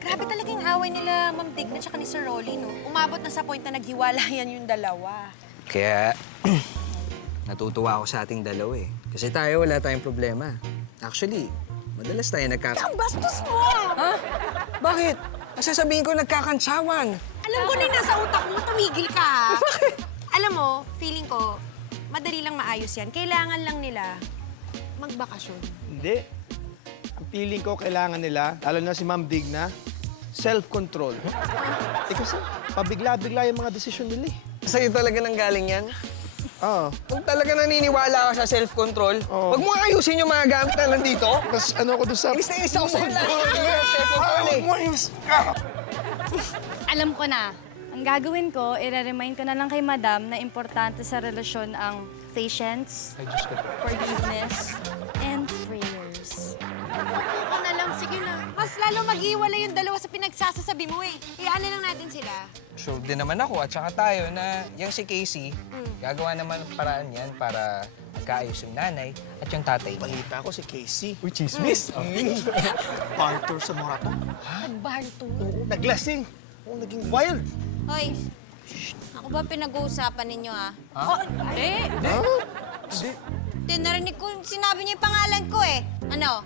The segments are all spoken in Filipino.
Grabe talaga yung away nila, Ma'am Digna tsaka ni Sir Rolly, no? Umabot na sa point na naghiwalayan yung dalawa. Kaya, natutuwa ako sa ating dalawa eh. Kasi tayo, wala tayong problema. Actually, madalas tayo Ang bastos mo! Ha? Bakit? Kasi sabihin ko nagkakantsawan. Alam ko na yung nasa utak mo, tumigil ka, ha? Alam mo, feeling ko, madali lang maayos yan. Kailangan lang nila magbakasyon. Hindi. Ang feeling ko kailangan nila, lalo na si Ma'am Digna, self-control. Kasi pabigla-bigla yung mga desisyon nila eh. Sa'yo talaga nang galing yan? Oo. Kung talaga naniniwala ka sa self-control, Oo. huwag mo ayusin yung mga gamit na nandito. Tapos ano ko doon sa... Inis na inis ako sa'yo lang. Self-control eh. Alam ko na. Ang gagawin ko, i-remind ko na lang kay Madam na importante sa relasyon ang patience, forgiveness, and prayers. Ako na lang, sige na. Mas lalo mag-iwalay yung dalawa sa pinagsasasabi mo, eh. Iyanin lang natin sila. Sure din naman ako at saka tayo na yung si Casey, gagawa naman ng paraan yan para magkaayos yung nanay at yung tatay niya. Balita ko si Casey. Uy, chismis! Barter sa Morato. Nagbarto. Oo, naglasing. Oo, naging wild. Hoy, ako ba pinag-uusapan ninyo, ha? Oh, hindi. Hindi, narinig ko, sinabi niyo yung pangalan ko, eh. Ano?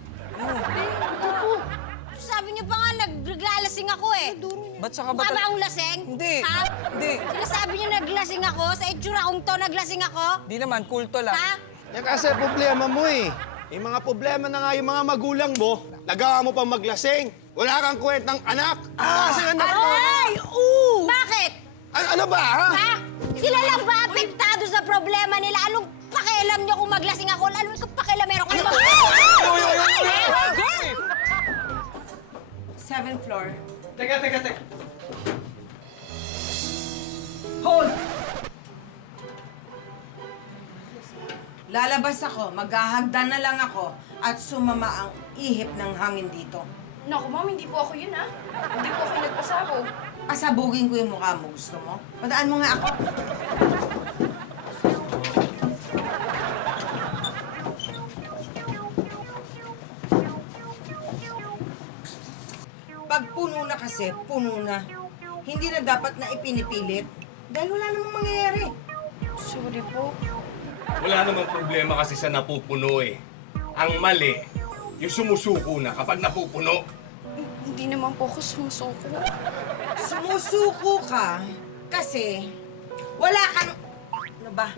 Sabi niyo pa nga, naglalasing ako, eh. Ba't saka ba... Mukha ba akong lasing? Hindi. Ha? Hindi. Sinasabi niyo naglasing ako? Sa itsura kong to, naglasing ako? Di naman, kulto lang. Ha? Yan kasi problema mo eh. Yung mga problema na nga yung mga magulang mo, nagawa mo pang maglasing. Wala kang kwentang anak. Kasi anak mo. Ay! Oo! Bakit? Ano ba, ha? Ha? Sila lang ba apektado sa problema nila? Anong pakialam niyo kung maglasing ako? Lalo kung pakialam meron kayo Seventh floor. Teka. Hold! Lalabas ako, maghahagdan na lang ako at sumama ang ihip ng hangin dito. Naku, Ma'am, hindi po ako yun, ha? Hindi po ako yung nagpasabog. Pasabugin ko yung mukha mo. Gusto mo? Padaan mo nga ako. Pag puno na kasi, puno na. Hindi na dapat na ipinipilit. Dahil wala namang mangyayari. Sorry po. Wala namang problema kasi sa napupuno eh. Ang mali, yung sumusuko na kapag napupuno. Hindi naman po ako sumusuko. Sumusuko ka kasi wala kang... Ano ba?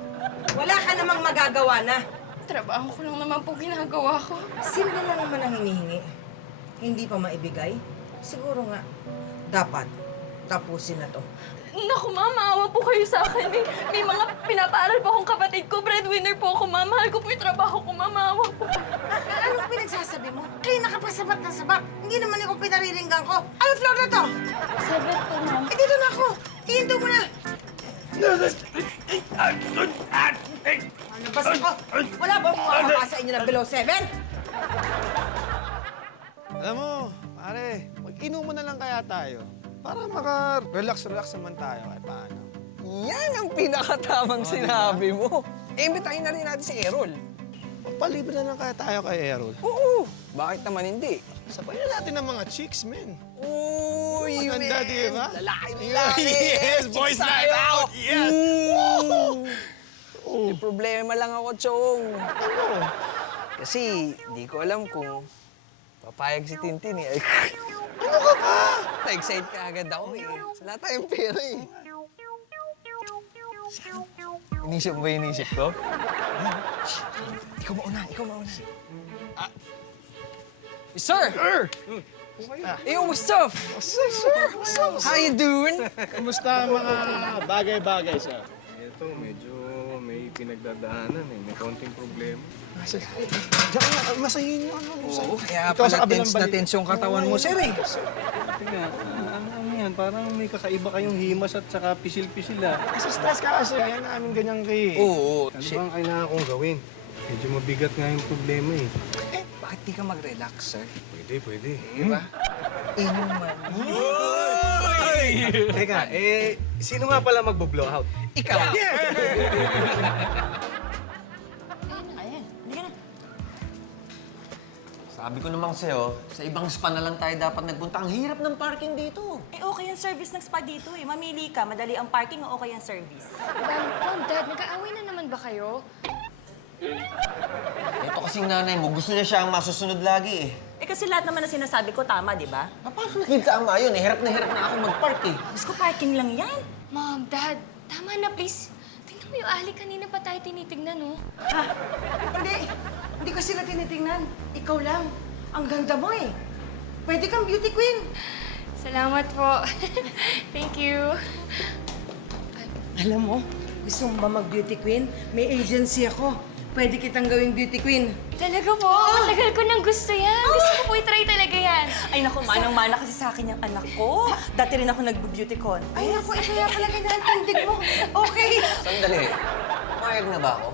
Wala ka namang magagawa na. Trabaho ko lang naman po ginagawa ko. Simple lang naman ang hinihingi. Hindi pa maibigay. Siguro nga, dapat tapusin na to. Naku, Ma'am, maawa po kayo sa akin. May mga pinapaaral po akong kapatid ko. Breadwinner po ako, Ma'am. Mahal ko po yung trabaho ko, Ma'am. Maawa po. Anong pinagsasabi mo? Kayo nakapasabat na sabat. Hindi naman ikaw pinariringgan ko. Anong floor na to? 7 po, Ma'am. Eh, dito na ako. Ihinto mo na. Nabas ako. Wala ba bumababa sa inyo ng below 7? Alam mo, pare, mag-inom mo na lang kaya tayo. Para maka-relax naman tayo kahit paano. Yan ang pinakatamang sinabi mo. Eh, imbitahin na rin natin si Errol. Palibre na lang kaya tayo kay Errol. Oo. Bakit naman hindi? Sabayan natin ng mga chicks, men. Uy, Maganda, di ba? Lalaki. Yes, boys night out! Yes! May problema lang ako, Chong. Ano? Kasi di ko alam kung papayag si Tintin eh. Ano ka ba? Na-excite ka agad ako eh. Wala tayong pera eh. Inisip mo ba yung inisip ko? Ikaw mauna. Sir! Yo, what's up? How you doing? Kumusta ang mga bagay-bagay, sir? Ito, medyo may pinagdadaanan eh. May konting problema. Diyan ka, masahin nyo. Oo, kaya Ikaw sa pala kabilang tense na balik. tense yung katawan mo, sir eh. Teka, ano yan? Parang may kakaiba kayong himas at saka pisil-pisil ah. Kasi stress ka kasi. Kaya namin ganyan kay... Oo. Ano bang kailangan kong gawin? Medyo mabigat nga yung problema eh. Eh, bakit di ka mag-relax, sir? Pwede. Diba? Inuman. Teka, sino nga pala magbo-blow out? Ikaw. Sabi ko naman sa'yo, sa ibang spa na lang tayo dapat nagpunta. Ang hirap ng parking dito. Eh, okay ang service ng spa dito eh. Mamili ka, madali ang parking, okay ang service. Ma'am, Dad, nag-aaway na naman ba kayo? Ito kasing nanay mo, gusto niya siya ang masusunod lagi eh. Eh kasi lahat naman na sinasabi ko tama, di ba? Paano naging tama yun? Eh, hirap na ako mag-park eh. Diyos ko, parking lang yan. Mom, Dad, tama na please. Tingnan mo yung ahli kanina pa tayo tinitignan, oh. Hindi ko sila tinitingnan. Ikaw lang. Ang ganda mo eh. Pwede kang beauty queen. Salamat po. Thank you. Alam mo, gusto mo ba mag-beauty queen? May agency ako. Pwede kitang gawing beauty queen. Talaga po? Tagal ko nang gusto yan. Gusto ko po i-try talaga yan. Ay naku, manang-mana kasi sa akin yung anak ko. Dati rin ako nag-beauty con. Ay, naku, ito kaya pala ginahantandig mo. Okay. Sandali, mayag na ba ako?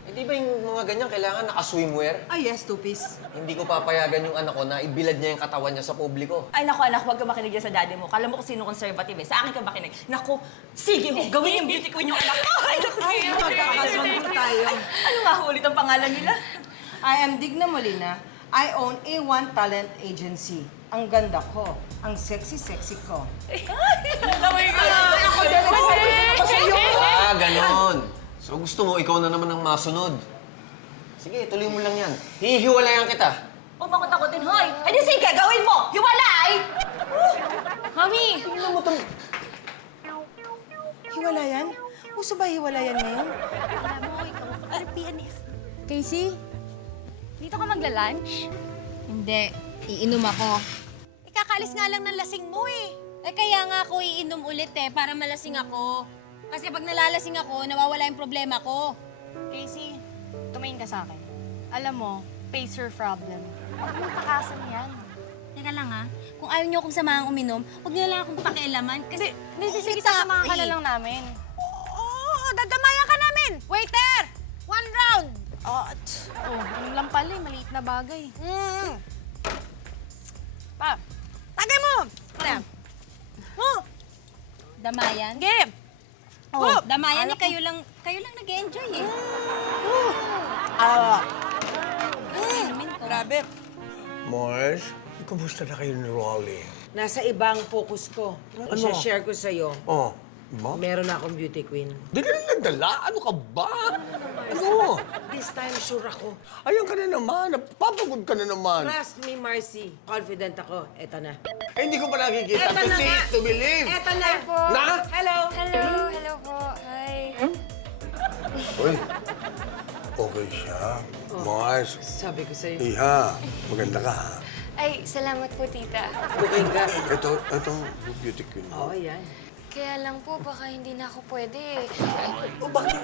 Eh, di ba yung mga ganyan kailangan naka-swimwear? Ah, yes, two-piece. Hindi ko papayagan yung anak ko na ibilad niya yung katawan niya sa publiko. Ay naku, anak, huwag ka makinig dyan sa daddy mo. Kala mo kung sino conservative eh. Sa akin ka makinig. Naku, sige ho, gawin yung beauty queen yung anak ko. Ay naku, Magkakasundo tayo. ano nga ho ulit ang pangalan nila? I am Digna Molina. I own A1 Talent Agency. Ang ganda ko. Ang sexy-sexy ko. Laway ka na! Ako din ako sa'yo. Ah, ganon. So gusto mo, ikaw na naman ang masunod. Sige, tuloy mo lang yan. Hihiwalayan kita. Huwag mo akong takutin, hoy! Eh di sige, gawin mo! Hiwalay! Mami! Tingnan mo itong... Hiwalayan? Uso ba hiwalayan ngayon? Alam mo, ikaw, RPNF. Casey? Dito ka magla-lunch? Hindi. Iinom ako. Ikakaalis nga lang ng lasing mo eh. Eh kaya nga ako iinom ulit eh, para malasing ako. Kasi pag nalalasing ako, nawawala yung problema ko. Casey, tumingin ka sa akin. Alam mo, face your problem. Huwag mong takasan yan. Teka lang ha, kung ayaw niyo akong samahan uminom, huwag niyo na lang akong pakialaman. Kasi Hindi, sige, basta sasamahan ako ka na eh. lang namin. Oo, dadamayan ka namin. Waiter! 1 round! Oh, yun lang pala eh, maliit na bagay. Pa, Tagay mo! Ano? Damayan? Game! Oh, damayan eh, kayo lang nag-enjoy eh. Inumin ko. Grabe. Mars, kumusta na kayo ni Rolly? Nasa ibang focus ko. I-share ko sa'yo. Oh, ba? Meron na akong beauty queen. Di ka na nagdala? Ano ka ba? Ano? This time, sure ako. Ayan ka na naman. Napapagod ka na naman. Trust me, Marcy. Confident ako. Eto na. Eh, hindi ko pa nakikita. Eto na To see, nga. to believe. Eto na! Na? Hello! hello po. Hi. Uy, okay siya. Mars, Sabi ko sa'yo. iha, maganda ka ha. Ay, salamat po, tita. Bukay ka. Itong beauty queen mo. Oo, yan. Kaya lang po, baka hindi na ako pwede. O, bakit?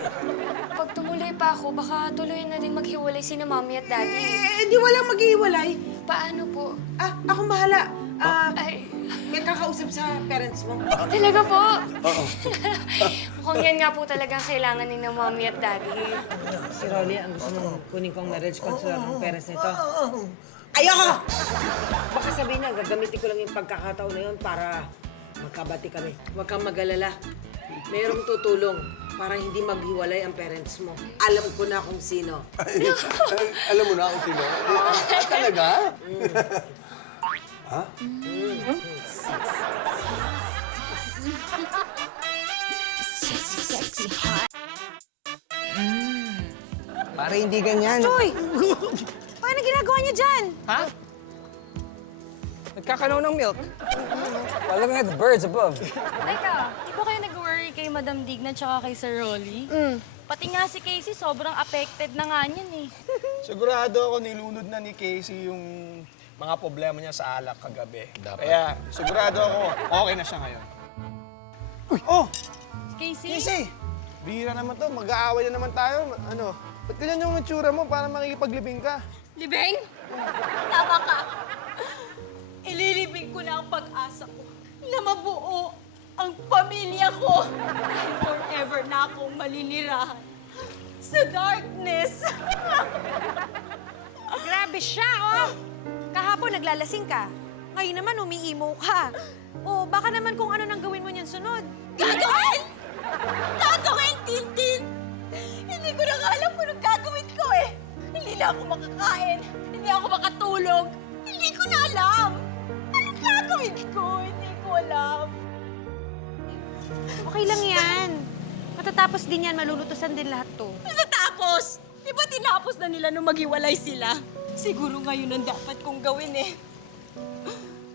Pag tumuloy pa ako, baka tuloy na din maghiwalay sina mommy at daddy. Eh, di walang maghihiwalay. Paano po? Ah, ako bahala. Ay, May kakausap sa parents mo. talaga po? Mukhang yan nga po talagang kailangan ni na mommy at daddy. Si Rolly, ang gusto mong kunin kong marriage counselor ng parents nito. Ayoko! Baka sabihin niya, gagamitin ko lang yung pagkakataon na yun para magkabati kami. Huwag kang mag-alala. Mayroong tutulong para hindi maghiwalay ang parents mo. Alam ko na kung sino. Alam mo na kung sino. Talaga? Ha? Para hindi ganyan. Uy! Paano ginagawa niyo dyan? Ha? Nagkakanaw ng milk. While looking at the birds above. Teka, di ba kayo nag-worry kay Madam Digna tsaka kay Sir Rolly? Pati nga si Casey, sobrang affected na nga niyan eh. Sigurado ako nilunod na ni Casey yung mga problema niya sa alak kagabi. Dapat. Kaya sigurado ako, okay na siya ngayon. Uy! Oh! Casey? Casey! Bihira naman to, mag-aaway na naman tayo. Ano? Ba't ganyan yung itsura mo para makikipaglibing ka? Libeng? Tama ka. Ililibing ko na ang pag-asa ko na mabuo ang pamilya ko. Dahil forever na akong malinirahan sa darkness. Grabe siya, oh! Kahapon naglalasing ka. Ngayon naman umiimo ka. O baka naman kung ano nang gawin mo niyan sunod. Gagawin! Gagawin, Tintin! Hindi ko na nga alam kung anong gagawin ko eh. Hindi na ako makakain. Hindi ako makatulog. Hindi ko na alam. Anong gagawin ko? Hindi ko alam. Okay lang yan. Matatapos din yan, malulutusan din lahat to. Natapos! Di ba tinapos na nila nung maghiwalay sila? Siguro ngayon ang dapat kong gawin eh.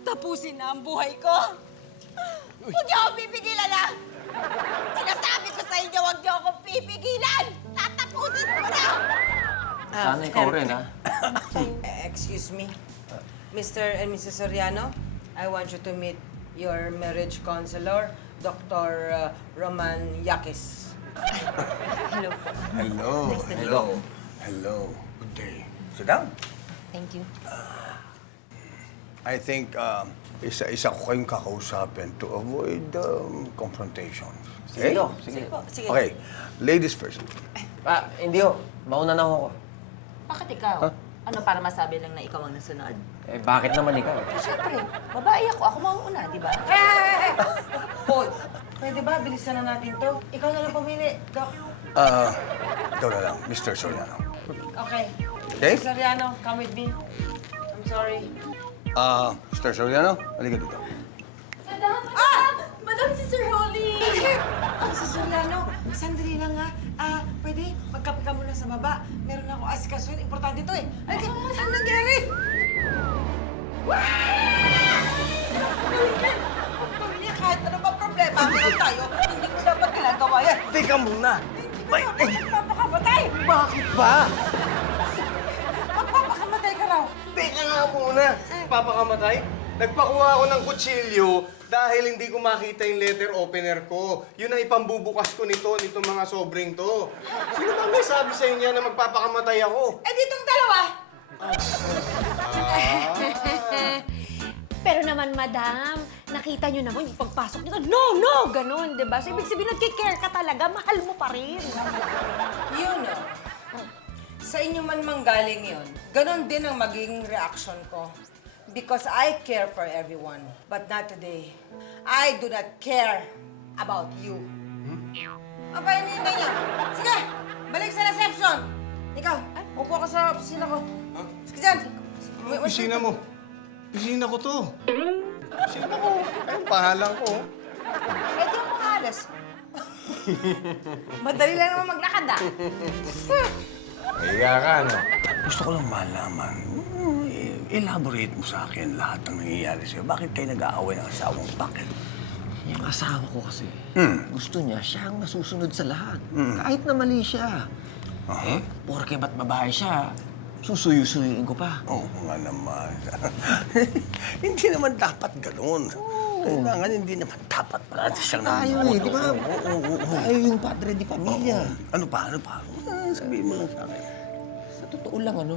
Tapusin na ang buhay ko. Huwag niyo akong pipigilan na! Sinasabi ko sa inyo, huwag niyo akong pipigilan! Tatapusin ko na! Sana ikaw rin, ha? Excuse me. Mr. and Mrs. Soriano, I want you to meet your marriage counselor, Dr. Roman Yakis. Hello. Hello. Good day. Sit down. Thank you. I think isa-isa ko kayong kakausapin to avoid confrontation. Sige, Dok. Sige. Sige. Okay. Ladies first. Hindi ho. Mauna na ako. Bakit ikaw? Ano, para masabi lang na ikaw ang nasunod? Bakit naman ikaw? Siyempre, babae ako. Ako mauuna, di ba? Hoy, pwede ba? Bilisan na natin to. Ikaw na lang pumili, Doc. Ikaw na lang, Mr. Soriano. Okay. Okay? Mr. Soriano, come with me. I'm sorry. Mr. Soriano, halika dito. Madam si Sir Holly! Mrs. Soriano, sandali lang ha. Pwede? Magkape ka muna sa baba. Meron ako asikasun. Importante to eh. Ay, ano nangyari? Pamilya, kahit ano ba problema, meron tayo. Hindi ko dapat ginagawa yan. Teka muna. Magpapakamatay! Bakit ba? Magpapakamatay ka raw. Teka nga muna. Papakamatay? Nagpakuha ako ng kutsilyo dahil hindi ko makita yung letter opener ko. Yun ang ipambubukas ko nitong mga sobrang to. Sino ba may sabi sa inyo na magpapakamatay ako? Eh, ditong dalawa! Pero naman, madam, nakita nyo naman yung pagpasok nito. No! Ganon, di ba? So, ibig sabihin, nagkikare ka talaga, mahal mo pa rin. You know, sa inyo man manggaling yun, ganon din ang magiging reaction ko. Because I care for everyone, but not today. I do not care about you. Apa hinihintay niyo? Sige, balik sa reception. Ikaw, upo ka sa opisina ko. Sige dyan. Pisina mo. Pisina ko to. Pisina ko. Ay, pahalang ko. Eh, di ako alas. Madali lang naman maglakad, ah. Higa ka, no? Gusto ko lang malaman. Elaborate mo sa akin lahat ng nangyayari sa'yo. Bakit kayo nag-aaway ng asawang bakit? Yung asawa ko kasi, gusto niya siya ang masusunod sa lahat. Kahit na mali siya. Porke ba't babae siya, susuyo-suyuin ko pa. Oo nga naman. Hindi naman dapat ganun. Kailangan hindi naman dapat parati siyang Tayo eh, di ba? Tayo yung padre di pamilya. Ano pa? Sabihin mo lang sa akin. Sa totoo lang, ano?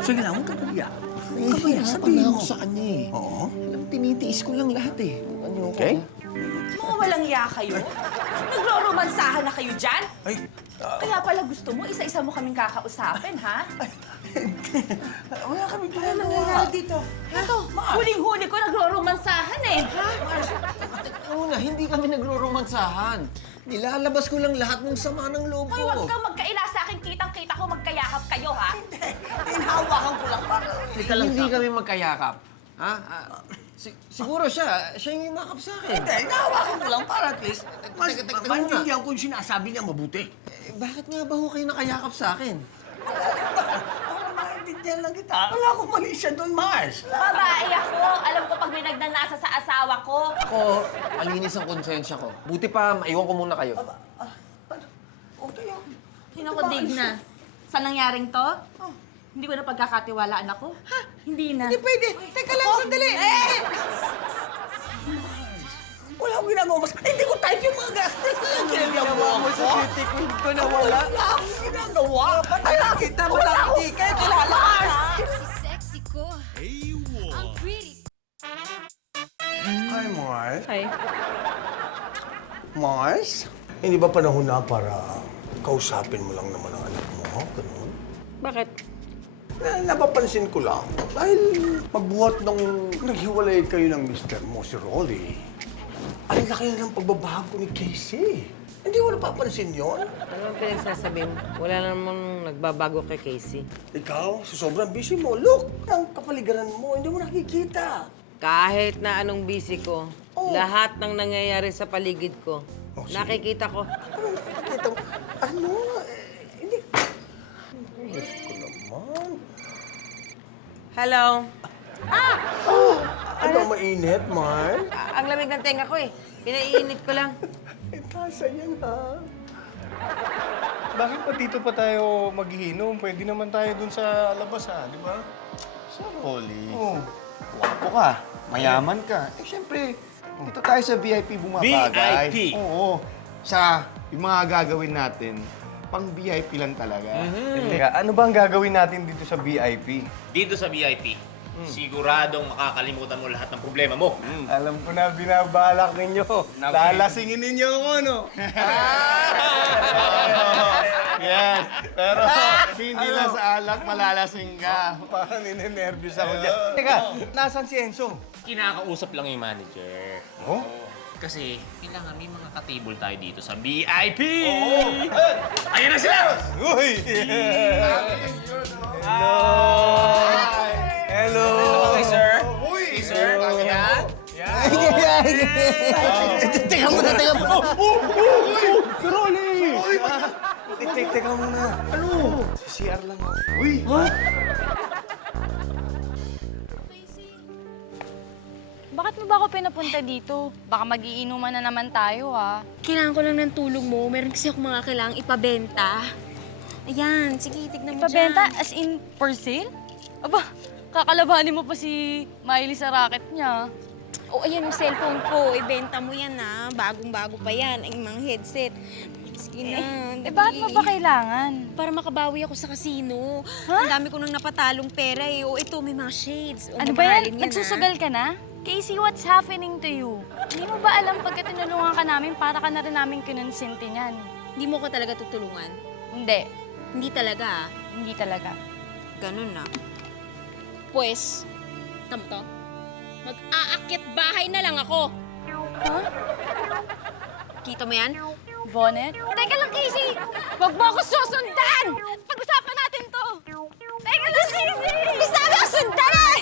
Sige lang, huwag ka nahiya. Sabihin ako sa kanya eh. Oo. Alam, tinitiis ko lang lahat eh. Ano Okay? Mga walang iya kayo. Nagroromansahan na kayo dyan? Ay, Kaya pala gusto mo, isa-isa mo kaming kakausapin, ha? wala kami Ano ginagawa. nangyari dito? Ito, huling-huli ko nagroromansahan eh. Una, hindi kami nagroromansahan. Nilalabas ko lang lahat ng sama ng loob Hoy, ko. huwag kang magkaila sa akin. Kitang-kita ko magkayakap kayo, ha? Hinahawakan ko lang para. Hindi kami magkayakap. Ha? Siguro siya yung yumakap sa akin. Hindi, hinahawakan ko lang para at least mas Teka muna. maintindihan ko yung sinasabi niya mabuti. Bakit nga ba ho kayo nakayakap sa akin? Para maintindihan lang kita. Wala akong mali siya doon, Mars. Babae ako. Alam ko pag may nagnanasa sa asawa ko. Ako, malinis ang konsensya ko. Buti pa, maiwan ko muna kayo. Okay, Hinakudig na. Sa nangyaring to? Hindi ko na pagkakatiwalaan ako. Ha? Hindi na. Hindi pwede. Teka lang, sandali. Wala akong ginagawa. Hindi ko type yung mga gas. Ginagawa mo sa city queen ko na wala. Wala akong ginagawa. Kaya kita mo lang hindi kayo kilala. Sexy ko. Ang pretty. Hi, Mars. Hi. Mars? Hindi ba panahon na para kausapin mo lang naman ang anak mo? Ganun? Bakit? Napapansin ko lang, dahil magbuhat nung naghiwalay kayo ng mister mo, si Rolly, ang laki na ng pagbabago ni Casey. Hindi mo napapansin yun? Ano ang pinagsasabi mo? Wala namang nagbabago kay Casey. Ikaw, sa sobrang busy mo. Look, ang kapaligiran mo, hindi mo nakikita. Kahit na anong busy ko, lahat ng nangyayari sa paligid ko, nakikita ko. Ano nakikita mo? Ano? Hindi. Diyos ko naman. Hello? Ano mainit, Mar? Ang lamig ng tenga ko eh. Pinaiinit ko lang. Eh, tasa yan, ha? Bakit pa dito pa tayo maghihinom? Pwede naman tayo dun sa labas, ha? Di ba? Sa Rolly. Oo. Wapo ka. Mayaman ka. Eh, syempre, dito tayo sa VIP bumabagay. VIP? Oo. Sa yung mga gagawin natin, pang VIP lang talaga. Teka, ano ba ang gagawin natin dito sa VIP? Dito sa VIP, siguradong makakalimutan mo lahat ng problema mo. Alam ko na binabalak ninyo. Lalasingin ninyo ako, no? Yes. Pero hindi lang sa alak, malalasing ka. Parang ninenervyos ako dyan. Teka, nasan si Enzo? Kinakausap lang yung manager. Oh? Kasi kailangan may mga katable tayo dito sa VIP! Ayun na sila! Uy! Hello! Hello! Okay, sir. Uy! Hey, sir. Yan. Teka muna, teka muna. Si Rolly! Teka muna. Ano? Si CR lang ako. Uy! Bakit mo ba ako pinapunta dito? Baka magiinuman na naman tayo, ah. Kailangan ko lang ng tulong mo. Meron kasi ako mga kailangang ipabenta. Ayan, sige, tignan mo Pabenta? dyan. As in, for sale? Aba, kakalabanin mo pa si Miley sa racket niya. O, ayan yung cellphone ko. Ibenta mo yan, ha? Bagong-bago pa yan. Ang mga headset. Sige na, Bakit mo ba kailangan? Para makabawi ako sa kasino. Ha? Ang dami ko nang napatalong pera eh. O, ito, may mga shades. O, Ano ba yan? mamahalin Nagsusugal ka na? Casey, what's happening to you? Hindi mo ba alam pagka tinulungan ka namin, para ka na rin namin kinonsinti niyan? Hindi mo ko talaga tutulungan. Hindi. Hindi talaga, ah. Hindi talaga. Ganun na. Pues, tamto, mag-aakyat bahay na lang ako. Huh? Kita mo yan? Bonnet? Teka lang, Casey! Huwag mo ako susundan! Pag-usapan natin to! Teka lang, Casey! Gusto mo ako sundan eh!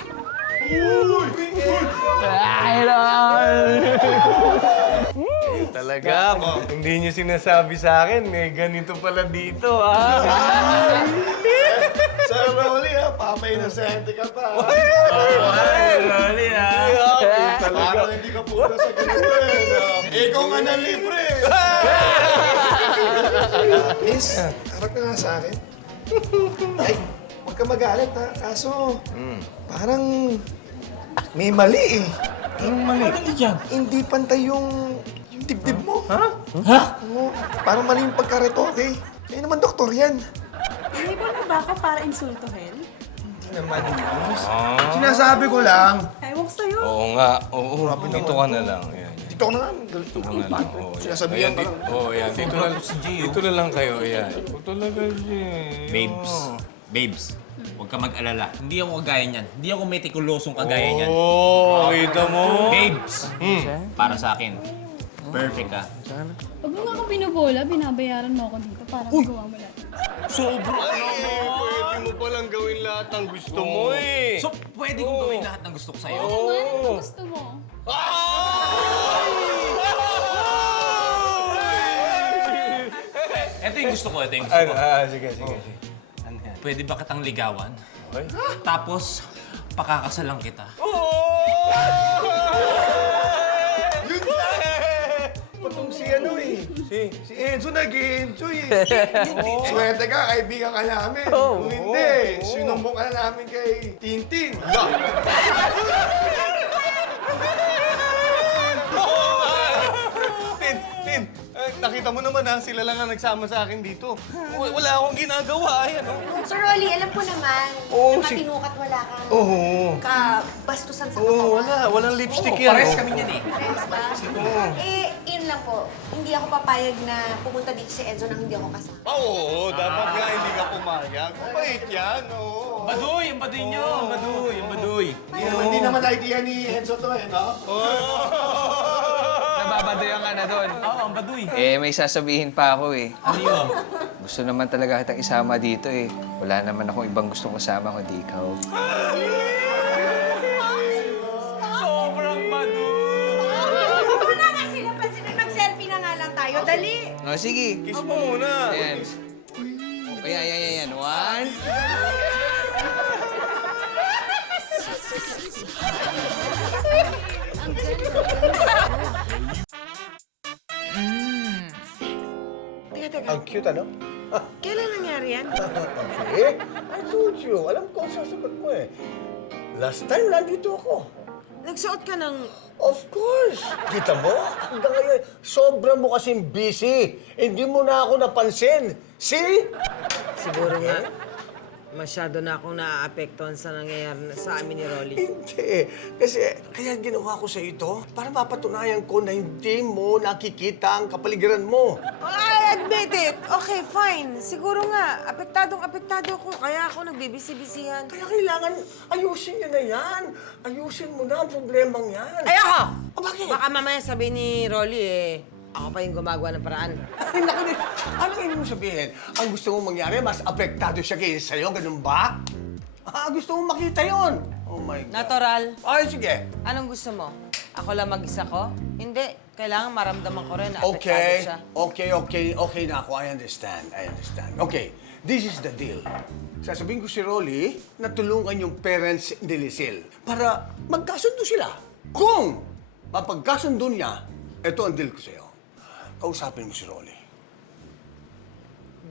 Talaga, hindi niyo sinasabi sa akin, may ganito pala dito, ha? Sa Rolly, ha? Papainosente ka pa. Rolly, ha? Parang hindi ka pura sa ganito, eh. Ikaw nga na libre. Miss, harap ka nga sa akin. Ay, huwag ka magalit, ha? Kaso, parang may mali, eh. Anong mali? Hindi pantay yung dibdib mo. Ha? Oo, parang mali yung pagkaretoke. Eh naman, doktor yan. Hindi ba na ba ako para insultuhin? Hindi naman, Miss. Sinasabi ko lang. Ewan ko sa'yo. Oo nga. Oo, dito ka na lang. Ayan. Dito ko na nga, galit ko. Sinasabihan ka lang. Oo, yan. Dito na lang kayo. Ayan. Talaga, Babes. Babes. Huwag ka mag-alala. Hindi ako kagaya niyan. Hindi ako metikulosong kagaya niyan. Oo, kita mo. Babes! Para sa akin, perfect ka. Huwag mo nga ako binubola, binabayaran mo ako dito para magawa mo lahat. Pwede mo palang gawin lahat ng gusto mo, eh. So, pwede kong gawin lahat ng gusto ko sa'yo. Ano gusto mo? Ito yung gusto ko, ito yung gusto ko. Sige. Pwede ba kitang ligawan? Tapos, pakakasalan kita. Yun na! Patong si ano eh. Si Enzo nag-i-enjoy eh. Swerte ka, kaibigan ka namin. Kung hindi, sinumbong ka na namin kay Tintin. Tin, nakita mo naman ha, sila lang ang nagsama sa akin dito. Wala akong ginagawa, ayan oh. Sir Rolly, alam ko naman Oo, na si- matinukat wala kang Oo. kabastusan sa Oo, katawan. walang lipstick yan. Pares oh. kami niyan eh. Friends ba? Eh, yun lang po. Hindi ako papayag na pumunta dito si Enzo nang hindi ako kasama. Oo, dapat nga hindi ka pumayag. Mabait yan, oo. Baduy! Ang baduy niyo! Ang baduy! Ang baduy! Hindi naman idea ni Enzo to eh, no? nababadoyan ka na doon. Oo, ang baduy. May sasabihin pa ako eh. Ano yun? Gusto naman talaga kitang isama dito eh. Wala naman akong ibang gustong kasama kundi ikaw. Sobrang baduy. Wala nga sila pansin. Mag-selfie na nga lang tayo. Dali! O, sige. Kiss mo muna. Ayan. Ayan. One. Ang cute, ano? Kailan nangyari yan? Okay. I told you. Alam ko ang sasagot mo eh. Last time, nandito ako. Nagsuot ka ng... Of course! Kita mo? Hanggang ngayon, sobrang mo kasing busy. Hindi mo na ako napansin. See? Siguro nga, masyado na akong naaapektuhan sa nangyayari sa amin ni Rolly. Hindi. Kasi kaya ginawa ko sa ito para mapatunayan ko na hindi mo nakikita ang kapaligiran mo. I admit it. Okay, fine. Siguro nga, apektado ako. Kaya ako nagbibisi-bisihan. Kaya kailangan ayusin niyo na yan. Ayusin mo na ang problemang yan. Ayoko! Oh, bakit? Baka mamaya sabihin ni Rolly ako pa yung gumagawa ng paraan. Ay, naku, anong ibig mo sabihin? Ang gusto mong mangyari, mas apektado siya kaysa sa'yo, ganun ba? Gusto mong makita yon. Oh my God. Natural. Ay, sige. Anong gusto mo? Ako lang mag-isa ko? Hindi. Kailangan maramdaman ko rin na apektado siya. Okay na ako. I understand. Okay, this is the deal. Sasabihin ko si Rolly na tulungan yung parents ni Lisil para magkasundo sila. Kung mapagkasundo niya, ito ang deal ko sa'yo. Kausapin mo si Rolly.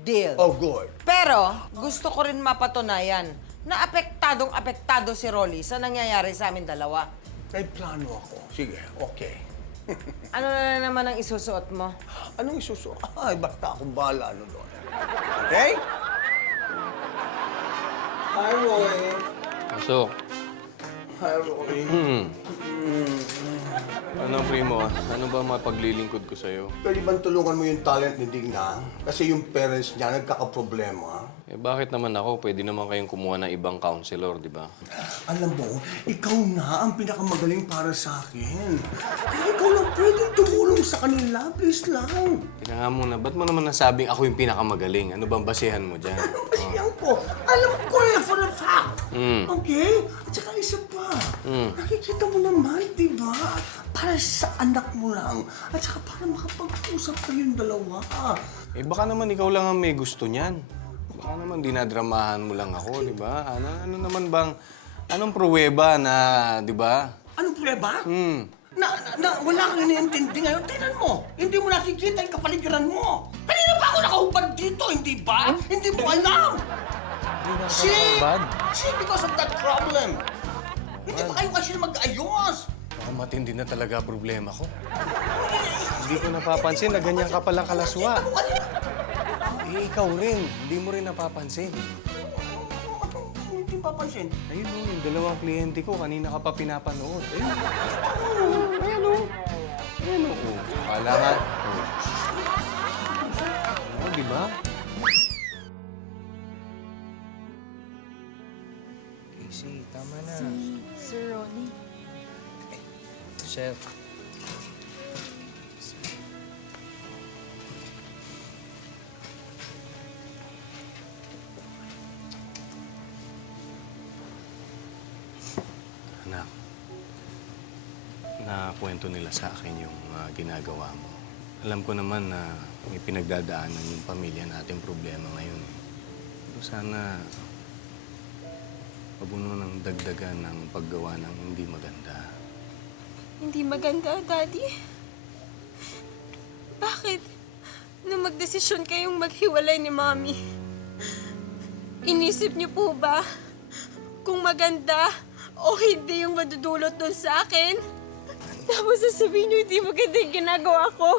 Deal. Oh, good. Pero, gusto ko rin mapatunayan na apektado si Rolly sa nangyayari sa amin dalawa. May plano ako. Sige, okay. Ano na naman ang isusuot mo? Anong isusuot? Ay, basta akong bahala ano doon. Okay? Hi, Roy. So, Hi, Roy. ano primo? Ano ba mapaglilingkod ko sa'yo? Pwede bang tulungan mo yung talent ni Digna? Kasi yung parents niya nagkakaproblema. Bakit naman ako? Pwede naman kayong kumuha ng ibang counselor, di ba? Alam mo, ikaw na ang pinakamagaling para sa akin. Kaya ikaw lang pwedeng tumulong sa kanila. Please lang. Teka nga muna, ba't mo naman nasabing ako yung pinakamagaling? Ano bang basehan mo dyan? Basihan ko. Alam ko eh, for a fact. Okay? At saka isa pa. Nakikita mo naman, di ba? Para sa anak mo lang. At saka para makapag-usap kayong dalawa. Baka naman ikaw lang ang may gusto niyan. Baka naman dinadramahan mo lang ako, di ba? Ano naman bang, anong pruweba na, di ba? Anong pruweba? Na wala kang iniintindi ngayon. Tingnan mo. Hindi mo nakikita yung kapaligiran mo. Kanina pa ako nakahubad dito, hindi ba? Hindi mo alam. See, because of that problem. Hindi ba kayo kasi mag-ayos? Baka matindi na talaga problema ko. Hindi ko napapansin na ganyan ka pala kalaswa. Ikaw rin. Hindi mo rin napapansin. Hindi papansin. Ayun o, yung dalawang kliyente ko, kanina ka pa pinapanood. Ayun. Ayun o. Kala nga. Oo, di ba? Casey, tama na. Sir Ronnie. Chef. Anak, nakwento nila sa akin yung ginagawa mo. Alam ko naman na may pinagdadaanan yung pamilya natin problema ngayon. Pero sana pabuno ng dagdagan ng paggawa ng hindi maganda. Hindi maganda, Daddy. Bakit? Nung magdesisyon kayong maghiwalay ni Mommy, inisip niyo po ba kung maganda o hindi yung madudulot doon sa akin? Tapos sasabihin niyo hindi maganda yung ginagawa ko.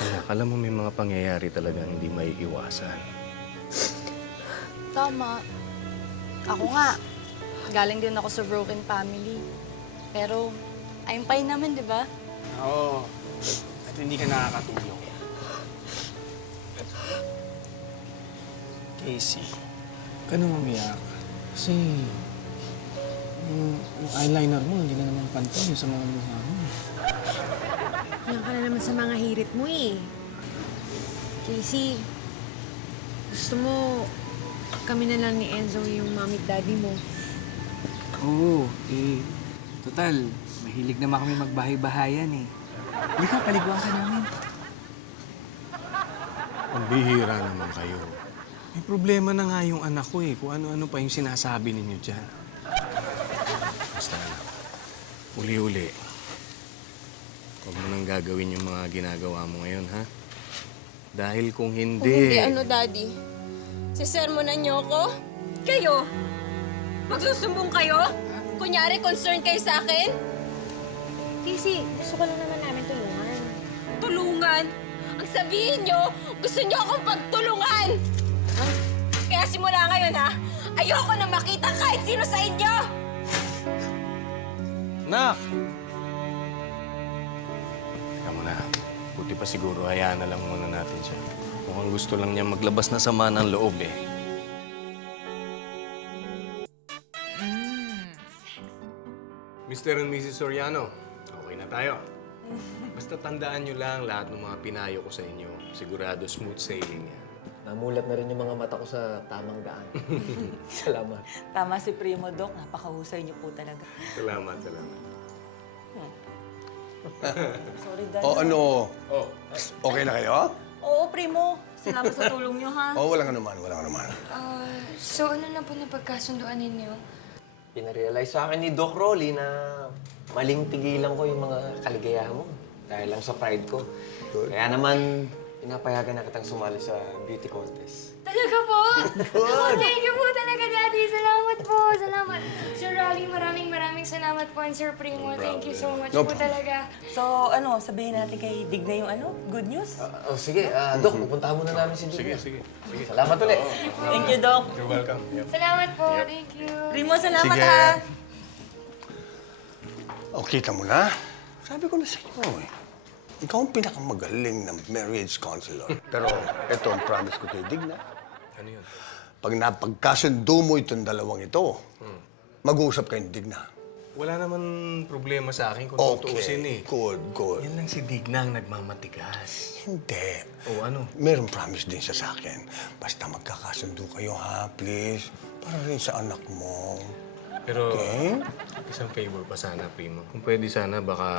Anak, alam mo may mga pangyayari talaga hindi maiiwasan. Tama. Ako nga, galing din ako sa broken family. Pero, I'm fine naman, di ba? Oo. At hindi ka nakakatulong. Casey, huwag ka nang umiyak. Kasi Yung eyeliner mo, hindi na naman pantay sa mga mukha mo. Yan ka na naman sa mga hirit mo eh. Casey, gusto mo kami na lang ni Enzo yung mommy at daddy mo. Oo, total, mahilig naman kami magbahay-bahayan eh. Halika, paliguan ka namin. Ang bihira naman kayo. May problema na nga yung anak ko eh. Kung ano-ano pa yung sinasabi ninyo dyan. Basta na. Uli-uli. Huwag mo nang gagawin yung mga ginagawa mo ngayon, ha? Dahil kung hindi... Kung hindi, ano, Daddy? Sisermonan niyo ako? Kayo? Magsusumbong kayo? Kunyari, concerned kayo sa akin? Casey, gusto ko lang naman namin tulungan. Tulungan? Ang sabihin niyo, gusto niyo akong pagtulungan! Kaya simula ngayon, ha? Ayoko na makita kahit sino sa inyo! Nak! Teka muna. Buti pa siguro, hayaan na lang muna natin siya. Mukhang gusto lang niya maglabas na sama ng loob eh. Mr. and Mrs. Soriano, okay na tayo. Basta tandaan niyo lang lahat ng mga pinayo ko sa inyo. Sigurado smooth sailing yan. Namulat na rin yung mga mata ko sa tamang daan. Salamat. Tama si Primo, Doc. Napakahusay niyo po talaga. Salamat. Sorry, Dad. O ano? Okay na kayo? Oo, Primo. Salamat sa tulong niyo, ha? Oo, walang anuman. So ano na po napagkasunduan ninyo? Pinarealize sa akin ni Doc Rolly na maling tigilan ko yung mga kaligayahan mo. Dahil lang sa pride ko. Kaya naman, pinapayagan na kitang sumali sa beauty contest. Talaga po? Oh, thank you po talaga, Daddy. Salamat po. Salamat. Sir Rolly, maraming salamat po. And Sir Primo, thank you so much po talaga. So, sabihin natin kay Digna yung good news? Sige, Doc, pupuntahan muna namin si Digna. Sige. Salamat ulit. Thank you, Doc. You're welcome. Yep. Salamat po. Thank you. Primo, salamat, Sige. ha? O, kita mo na. Sabi ko na sa inyo eh. Ikaw ang pinakamagaling na marriage counselor. Pero ito ang promise ko kay Digna. Ano yun? Pag napagkasundo mo itong dalawang ito, mag-uusap kayo ni Digna. Wala naman problema sa akin kung tutuusin eh. Good. Yan lang si Digna ang nagmamatigas. Hindi. O ano? Meron promise din siya sa akin. Basta magkakasundo kayo, ha? Please. Para rin sa anak mo. Pero Okay? isang favor pa sana, Primo. Kung pwede sana, baka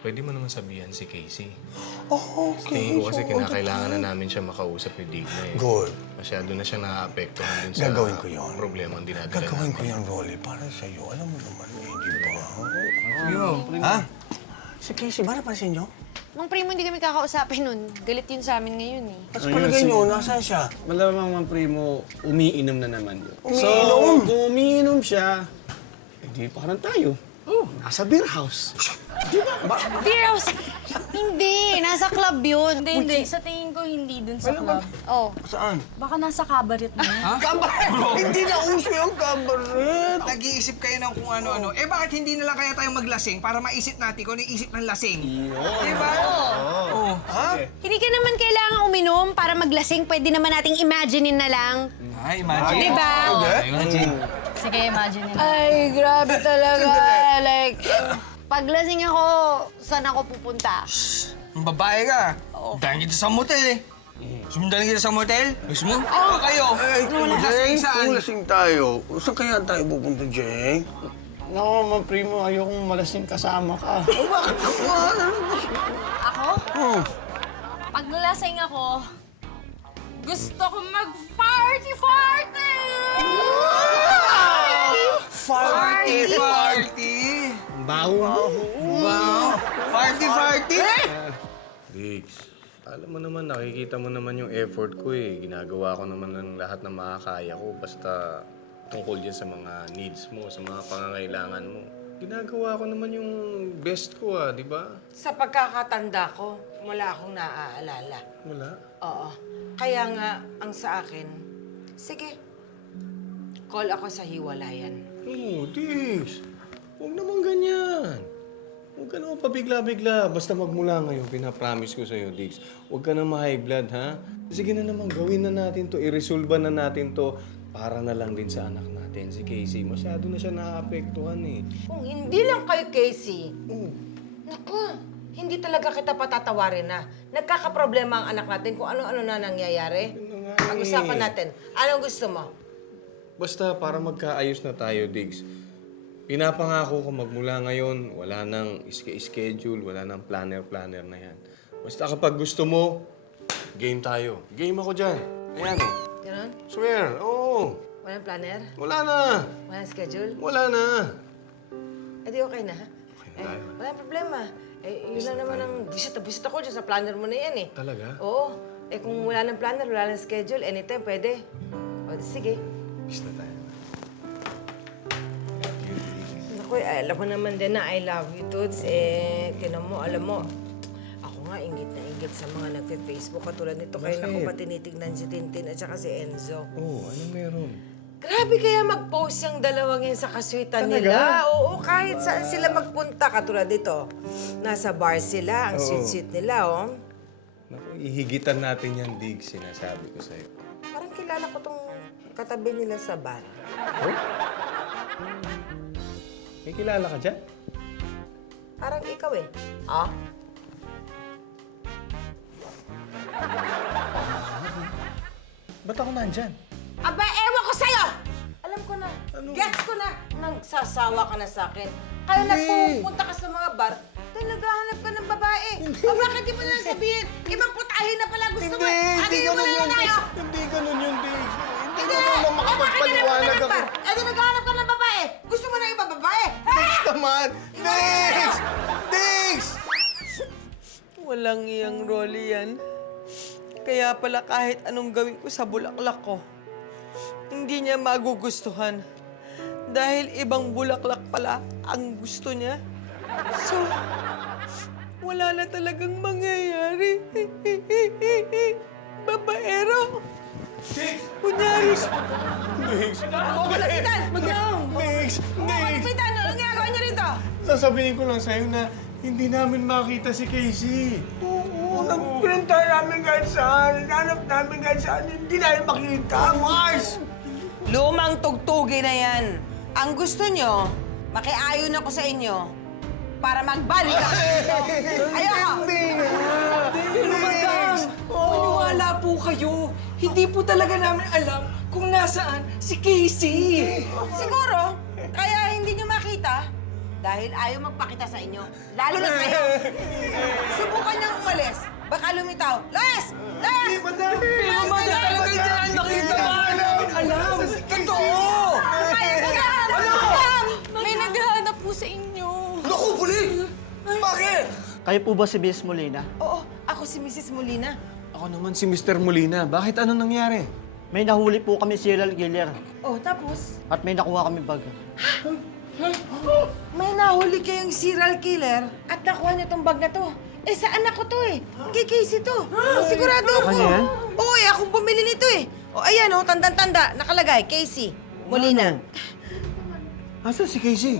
pwede mo naman sabihan si Casey. Oh, Tingin ko kasi okay. kinakailangan na namin siya makausap ni Digna eh. Good. Masyado na siya naapektuhan dun sa Gagawin ko yun. problema ang dinadala Gagawin ko namin. yan, Rolly, para sa'yo. Alam mo naman, eh, di ba? Sige mo. Ha? Si Casey, ba napansin niyo? Mang Primo, hindi kami kakausapin nun. Galit yun sa amin ngayon eh. Tapos palagay niyo, nasaan siya? Malamang man, Primo, umiinom na naman yun. Umiinom? kung umiinom siya, hindi parang tayo. Nasa beer house. Beer house! Hindi, nasa club yun. Hindi. Sa tingin ko, hindi dun sa club. Oh. Saan? Baka nasa cabaret na. Hindi na uso yung cabaret. Nag-iisip kayo ng kung ano-ano. Eh bakit hindi na lang kaya tayo maglasing para maisip natin kung ano yung isip ng lasing? Diba? Oo. Hindi ka naman kailangan uminom para maglasing. Pwede naman nating imaginein na lang. Ay, imagine. Diba? Imagine. Sige, imagine nyo. Ay, grabe talaga. Like, paglasing ako, saan ako pupunta? Ang babae ka. Dahil kita sa motel eh. Sumundan kita sa motel? Gusto mo? Kayo. Maglasing saan? Kung lasing tayo, saan kaya tayo pupunta, Jay? Naku, Ma'am Primo, ayokong malasing kasama ka. Ako? Pag lasing ako, gusto ko mag-party-party! Party! Baho. Wow! Party! Diggs, alam mo naman, nakikita mo naman yung effort ko eh. Ginagawa ko naman ng lahat na makakaya ko. Basta tungkol dyan sa mga needs mo, sa mga pangangailangan mo. Ginagawa ko naman yung best ko di ba? Sa pagkakatanda ko, wala akong naaalala. Wala. Oo. Kaya nga, ang sa akin, sige, call ako sa hiwalayan. Oh, Diggs. Huwag naman ganyan. Huwag ka naman pabigla-bigla. Basta magmula ngayon, pinapromise ko sa'yo, Diggs. Huwag ka na ma-high blood, ha? Sige na naman, gawin na natin to. I-resolve na natin to. para na lang din sa anak natin. Si Casey, masyado na siya naapektuhan eh. Kung hindi lang kayo, Casey, naku, hindi talaga kita patatawarin na. Nagkakaproblema ang anak natin kung ano-ano na nangyayari. Pag-usapan natin. Anong gusto mo? Basta para magkaayos na tayo, Diggs. Pinapangako ko magmula ngayon, wala nang schedule, wala nang planner na yan. Basta kapag gusto mo, game tayo. Game ako dyan. Ayan oh. Ganon? Swear, oo. Walang planner? Wala na. Walang schedule? Wala na. Eh di okay na, ha? Okay na tayo. Walang problema. Yun lang naman ang visit ako dyan sa planner mo na yan, eh. Talaga? Oo. Kung wala ng planner, wala ng schedule, anytime, pwede. O, sige. Bis na tayo. Naku, alam mo naman din na I love you, Toots. Tinan mo, alam mo, ako nga ingit na ingit sa mga nagfe-Facebook katulad nito. Kaya naku pa tinitignan si Tintin at saka si Enzo. Oo, anong meron? Grabe kaya mag-post yung dalawang yan sa kaswitan nila. Oo, kahit saan sila magpunta. Katulad dito, nasa bar sila, ang sweet-sweet nila, oh. Naku, ihigitan natin yan, Diggs, sinasabi ko sa'yo. Parang kilala ko tong katabi nila sa bar. Oh? May kilala ka dyan? Parang ikaw eh. Ah? Ba't ako nandyan? Aba, ewan ko sa'yo! Alam ko na. Gets ko na. Nagsasawa ka na sa akin. Kaya nagpupunta ka sa mga bar, dahil naghahanap ka ng babae. O bakit di mo na lang sabihin? Ibang putahin na pala gusto mo. Hindi mo na lang tayo. Hindi ganun yung Diggs. Hindi Hindi! naman O bakit di na makapagpaliwanag ng ako. bar? Eh di naghahanap ka ng babae. Gusto mo na ibang babae. Diggs naman! Diggs! Diggs! Walang iyang Rolly yan. Kaya pala kahit anong gawin ko sa bulaklak ko, hindi niya magugustuhan. Dahil ibang bulaklak pala ang gusto niya. So, wala na talagang mangyayari. Babaero. Kunyari. Diggs! Kapitan! Madam! Diggs! Diggs! Kapitan, anong ginagawa niyo rito? Sasabihin ko lang sa'yo na hindi namin makita si Casey. Oo, nagpinta namin kahit saan. Nanap namin kahit saan. Hindi namin makita, Mars! Lumang tugtugi na yan. Ang gusto nyo, makiayon ako sa inyo para magbalik ako dito. Ayoko! Pero madam, maniwala po kayo. Hindi po talaga namin alam kung nasaan si Casey. Siguro, kaya hindi nyo makita dahil ayaw magpakita sa inyo. Lalo na sa iyo. Subukan niyang umalis. Baka lumitaw. Les! Les! Pero madam, talagang dyan nakita ba? Alam! Totoo! May naghahanap po sa inyo. Naku, buli! Bakit? Kayo po ba si Miss Molina? Oo, ako si Mrs. Molina. Ako naman si Mr. Molina. Bakit ano nangyari? May nahuli po kami serial killer Oh, tapos? at may nakuha kami bag. May nahuli kayong serial killer at nakuha niyo tong bag na to. Eh, sa anak ko to eh. Kay Casey to. Sigurado ako. Kanya yan? Oo, akong bumili nito eh. O, ayan oh, tandang-tanda. Nakalagay, Casey Molina. Asa si Casey?